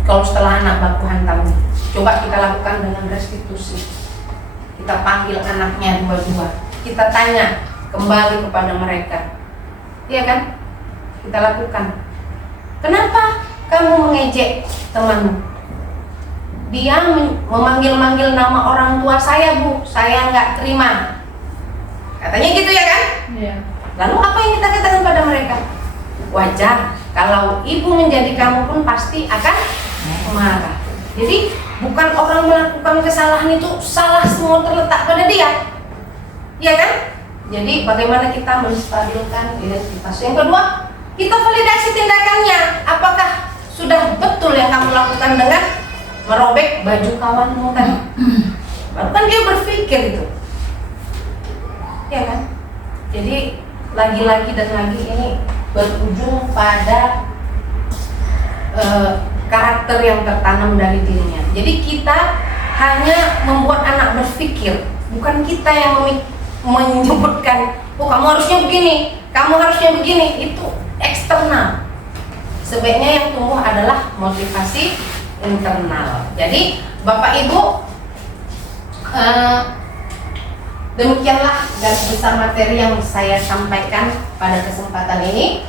Kalau setelah anak baku hantam, coba kita lakukan dengan restitusi. Kita panggil anaknya 2-2, kita tanya kembali kepada mereka, iya kan? Kita lakukan. Kenapa kamu mengejek temanmu? Dia memanggil-manggil nama orang tua saya, Bu, saya nggak terima. Katanya gitu ya kan? Iya. Lalu apa yang kita katakan pada mereka? Wajar, kalau ibu menjadi kamu pun pasti akan marah. Jadi bukan orang melakukan kesalahan itu salah semua terletak pada dia, ya kan? Jadi bagaimana kita menstabilkan identitas. Yang kedua, kita validasi tindakannya. Apakah sudah betul yang kamu lakukan dengan merobek baju kawanmu tadi? Baru kan dia berpikir itu, ya kan? Jadi lagi-lagi dan lagi ini berujung pada karakter yang tertanam dari dirinya. Jadi kita hanya membuat anak berpikir, bukan kita yang menyebutkan, oh kamu harusnya begini, kamu harusnya begini. Itu eksternal. Sebaiknya yang tumbuh adalah motivasi internal. Jadi Bapak Ibu, demikianlah garis besar materi yang saya sampaikan. pada kesempatan ini.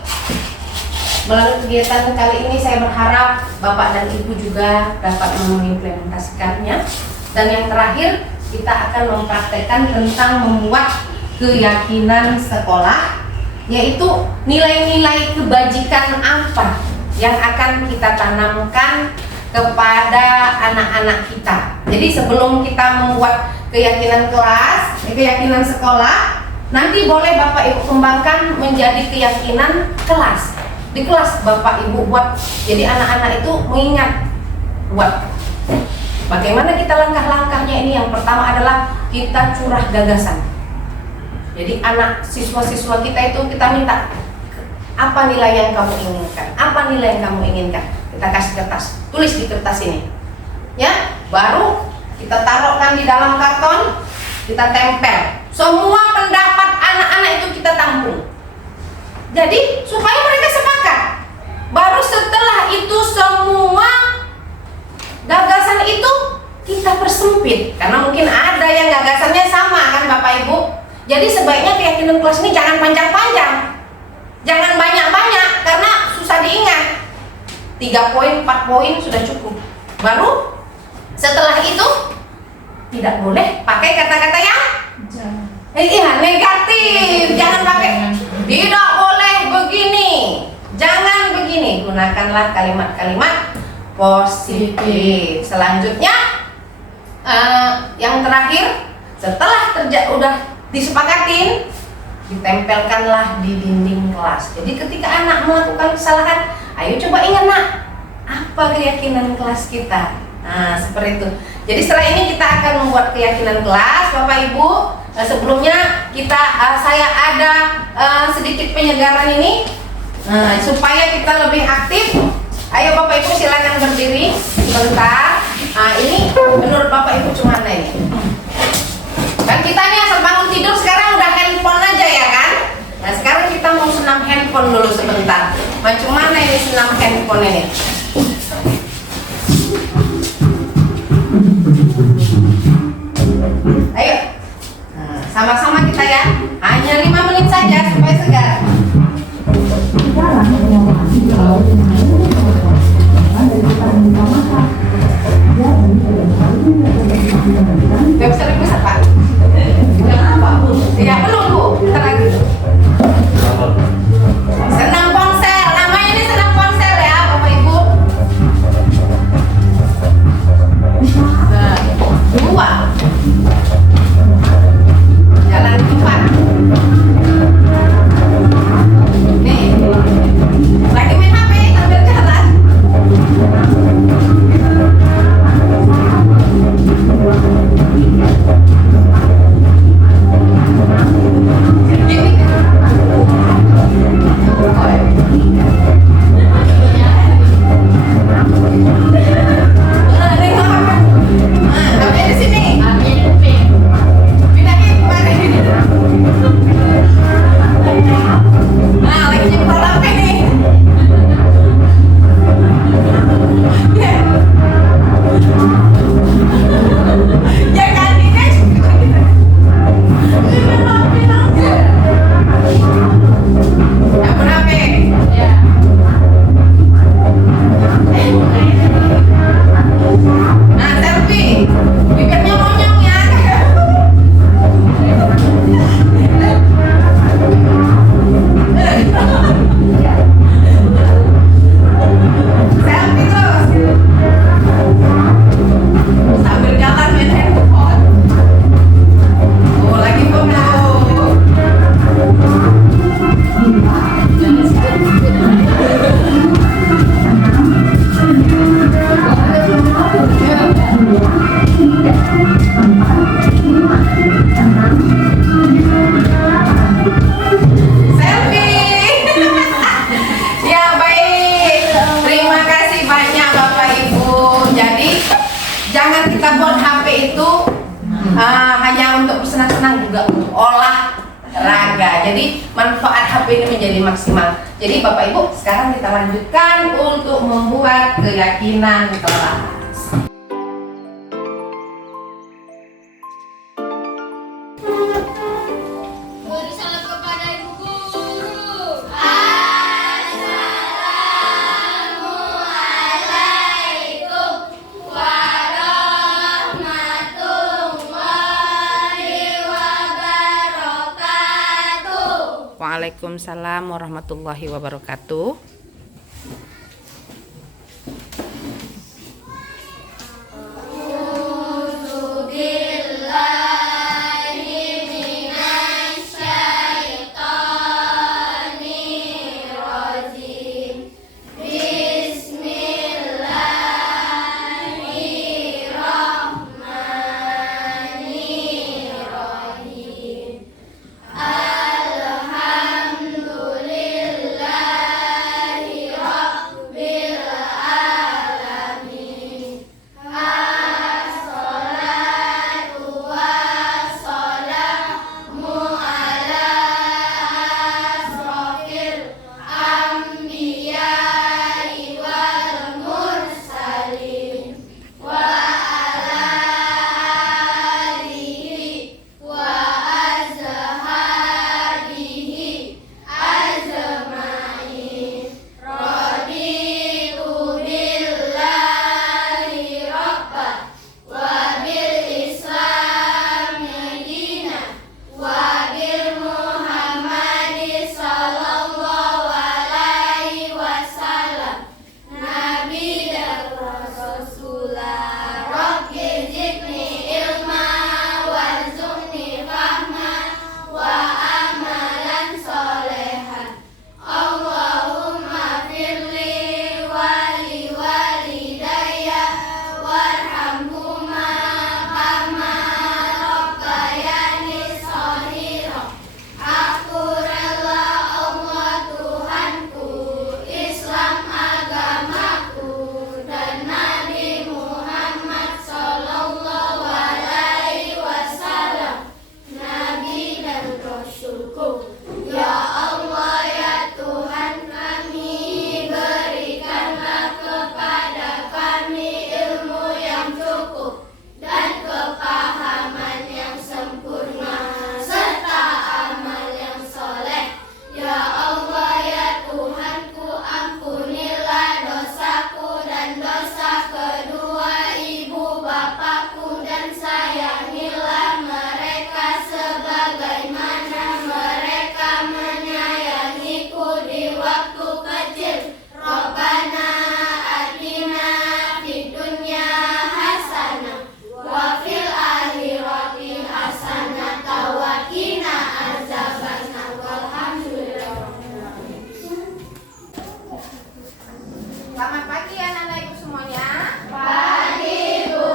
Melalui kegiatan kali ini saya berharap Bapak dan Ibu juga dapat mengimplementasikannya. Dan yang terakhir, kita akan mempraktekkan tentang membuat keyakinan sekolah, yaitu nilai-nilai kebajikan apa yang akan kita tanamkan kepada anak-anak kita. Jadi sebelum kita membuat keyakinan kelas, keyakinan sekolah, nanti boleh Bapak Ibu kembangkan menjadi keyakinan kelas. Di kelas Bapak Ibu buat, jadi anak-anak itu mengingat buat bagaimana kita langkah-langkahnya ini. Yang pertama adalah kita curah gagasan. Jadi anak siswa-siswa kita itu kita minta, apa nilai yang kamu inginkan? Apa nilai yang kamu inginkan? Kita kasih kertas, tulis di kertas ini. Ya, baru kita taruhkan di dalam karton, kita tempel. Semua pendapat anak-anak itu kita tampung. Jadi supaya mereka sepakat. Baru setelah itu semua gagasan itu kita persempit. Karena mungkin ada yang gagasannya sama kan Bapak Ibu. Jadi sebaiknya keyakinan kelas ini jangan panjang-panjang. Jangan banyak-banyak karena susah diingat. 3 poin, 4 poin sudah cukup. Baru setelah itu tidak boleh pakai kata-kata yang iya, negatif. Jangan pakai tidak boleh begini, jangan begini. Gunakanlah kalimat-kalimat positif. Selanjutnya yang terakhir, setelah udah disepakatin, ditempelkanlah di dinding kelas. Jadi ketika anak melakukan kesalahan, ayo coba ingat nak, apa keyakinan kelas kita. Nah, seperti itu. Jadi setelah ini kita akan membuat keyakinan kelas, Bapak Ibu. Sebelumnya saya ada sedikit penyegaran ini supaya kita lebih aktif. Ayo Bapak Ibu silakan berdiri sebentar. Ini menurut Bapak Ibu cuma ini. Kan kita nih asal bangun tidur sekarang udah handphone aja ya kan? Nah sekarang kita mau senam handphone dulu sebentar. Macam mana ini senam handphone ini? Ayo, sama-sama kita ya. Hanya 5 menit saja supaya segar. Gak bisa Pak? Kenapa? Ya belum Bu, bentar lagi. Senam ponsel, namanya ini senam ponsel ya Bapak Ibu. Nah, 2. Jalan cepat. Nih, lagi main HP sambil jalan. hanya untuk bersenang-senang, juga untuk olahraga. Jadi manfaat HP ini menjadi maksimal. Jadi Bapak Ibu, sekarang kita lanjutkan untuk membuat keyakinan kelas. Bersalam kepada ibu guru. Waalaikumsalam warahmatullahi wabarakatuh. Selamat pagi anak-anak ibu semuanya. Pagi bu.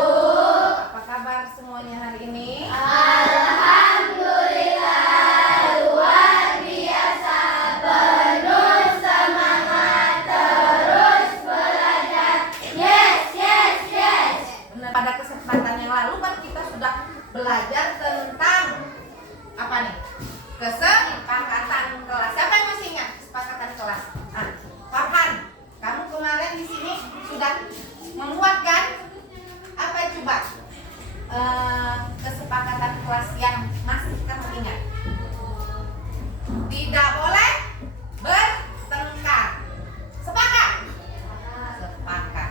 Apa kabar semuanya hari ini? Alhamdulillah luar biasa, penuh semangat terus belajar. Yes, yes, yes. Benar. Pada kesempatan yang lalu kan kita sudah belajar tentang apa nih? Kesepakatan kelas. Siapa yang masih ingat kesepakatan kelas? Farhan, kamu kemarin di sini sudah membuat kan? Apa coba kesepakatan kelas yang masih kamu ingat? Tidak boleh bertengkar. Sepakat? Sepakat.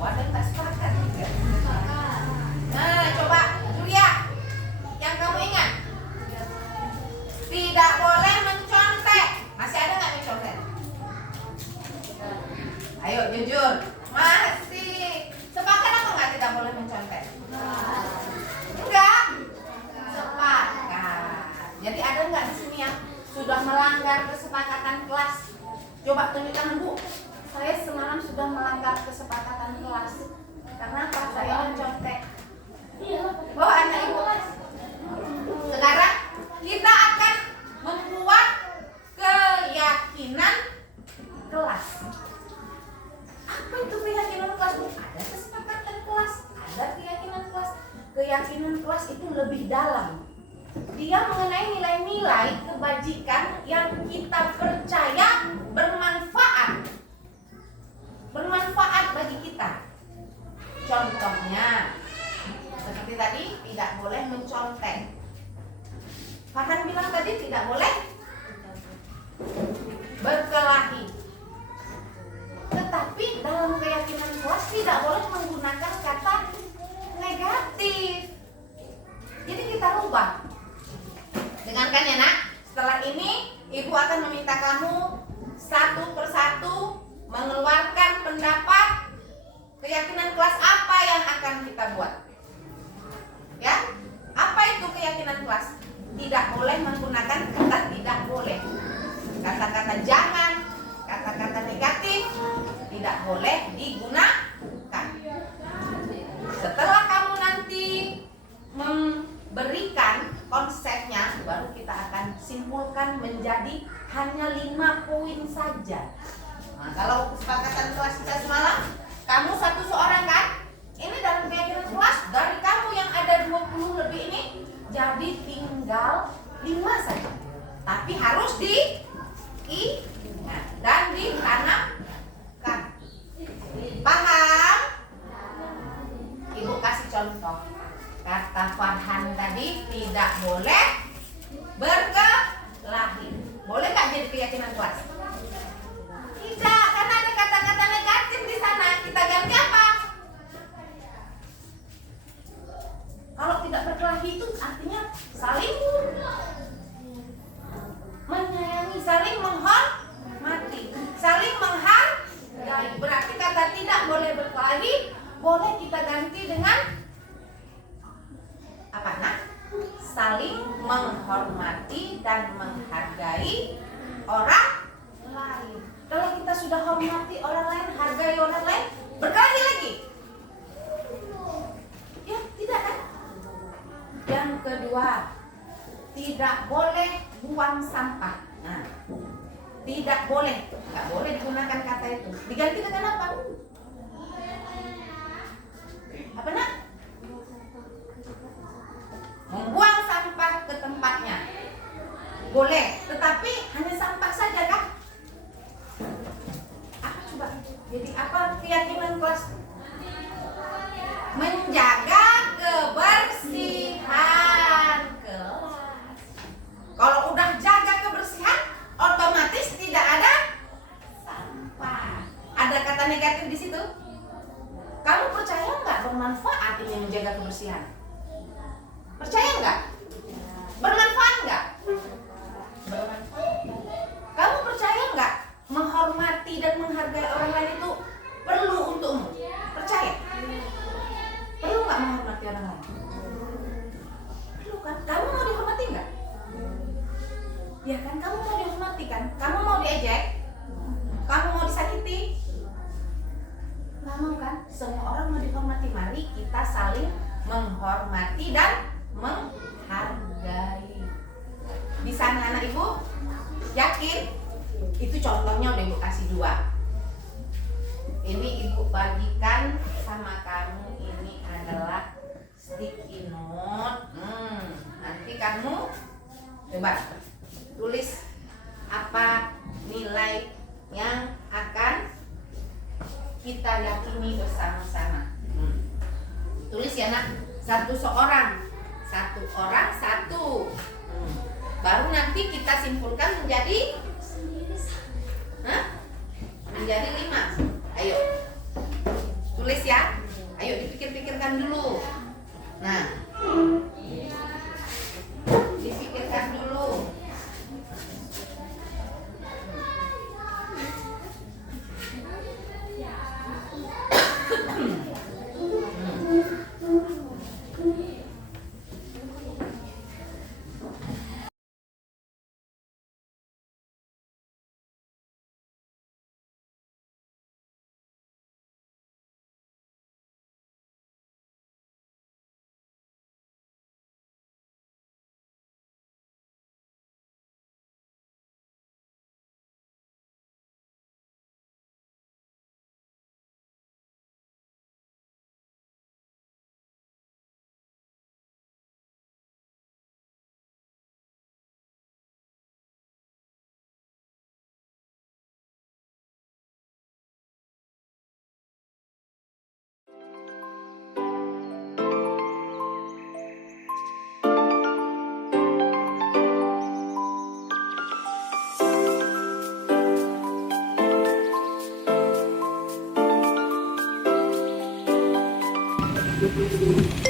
Ada yang tak sepakat juga. Nah, coba Julia, yang kamu ingat? Tidak boleh mencontek. Masih ada nggak mencontek? Ayo jujur, masih. Sepakat apa nggak tidak boleh mencontek? Enggak? Sepakat. Jadi ada nggak di sini yang sudah melanggar kesepakatan kelas? Coba tunjuk tangan bu. Saya semalam sudah melanggar kesepakatan kelas. Karena apa? Saya mencontek. Oh anak ibu. Sekarang kita akan membuat keyakinan kelas. Apa itu keyakinan kelas? Ada kesepakatan kelas, ada keyakinan kelas. Keyakinan kelas itu lebih dalam. Dia mengenai nilai-nilai kebajikan yang kita percaya bermanfaat. Bermanfaat bagi kita. Contohnya, seperti tadi, tidak boleh mencontek. Farhan bilang tadi tidak boleh berkelahi. Tetapi dalam keyakinan kelas tidak boleh menggunakan kata negatif. Jadi kita rubah. Dengarkan ya nak. Setelah ini Ibu akan meminta kamu satu persatu mengeluarkan pendapat keyakinan kelas apa yang akan kita buat. Ya, apa itu keyakinan kelas? Tidak boleh menggunakan kata tidak boleh, kata-kata jangan, kata-kata negatif tidak boleh digunakan. Setelah kamu nanti memberikan konsepnya, baru kita akan simpulkan menjadi hanya 5 poin saja. Nah, kalau kesepakatan kelas kita semalam, kamu seorang kan? Ini dalam keyakinan kelas dari kamu yang ada 20 lebih ini, jadi tinggal 5 saja. Tapi harus diingat dan ditanamkan. Paham? Ibu kasih contoh. Kata Farhan tadi tidak boleh berkelahi. Boleh nggak jadi keyakinan kelas? Tidak, karena ada kata-kata negatif di sana. Kita ganti apa? Kalau tidak berkelahi itu artinya saling menyayangi, saling menghormati, saling menghargai. Berarti kata tidak boleh berkelahi boleh kita ganti dengan apa? Nah, saling menghormati dan menghargai orang lain. Kalau kita sudah hormati orang lain, hargai orang lain, berkelahi lagi? Ya, tidak kan? Yang kedua, tidak boleh buang sampah. Nah, tidak boleh, nggak boleh digunakan kata itu. Diganti dengan apa? Apa nak? Membuang sampah ke tempatnya. Boleh, tetapi hanya sampah saja kan? Apa coba? Jadi apa keyakinan kelas? Menjaga kebersihan kelas. Kalau udah jaga kebersihan, otomatis tidak ada sampah. Ada kata negatif di situ? Kamu percaya nggak bermanfaat ini menjaga kebersihan? Percaya nggak? Bermanfaat nggak? Bermanfaat. Kamu percaya nggak menghormati dan menghargai orang lain itu perlu untukmu? Percaya? Perlu nggak menghormati orang lain? Perlu kan? Kamu mau dihormati nggak? Ya kan, kamu mau dihormati kan? Kamu mau diejek? Kamu mau disakiti? Nggak mau kan? Semua orang mau dihormati. Mari kita saling menghormati dan menghargai. Bisa anak-anak ibu? Yakin? Itu contohnya udah ibu kasih 2. Ini ibu bagikan sama kamu. Ini adalah sticky note. Nanti kamu coba tulis apa nilai yang akan kita yakini bersama-sama. Tulis ya nak. Satu orang. Baru nanti kita simpulkan menjadi menjadi 5. Ayo tulis ya. Ayo dipikir-pikirkan dulu. Nah, dipikirkan dulu.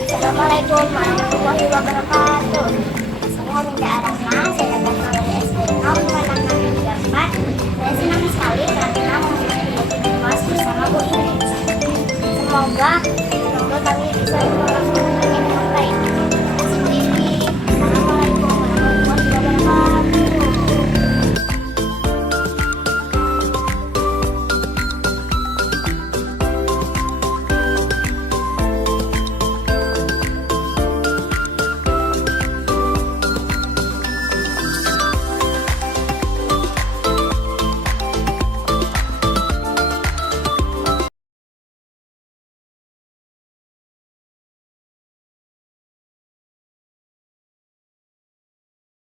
Assalamualaikum warahmatullahi wabarakatuh. Saya minta arahnya.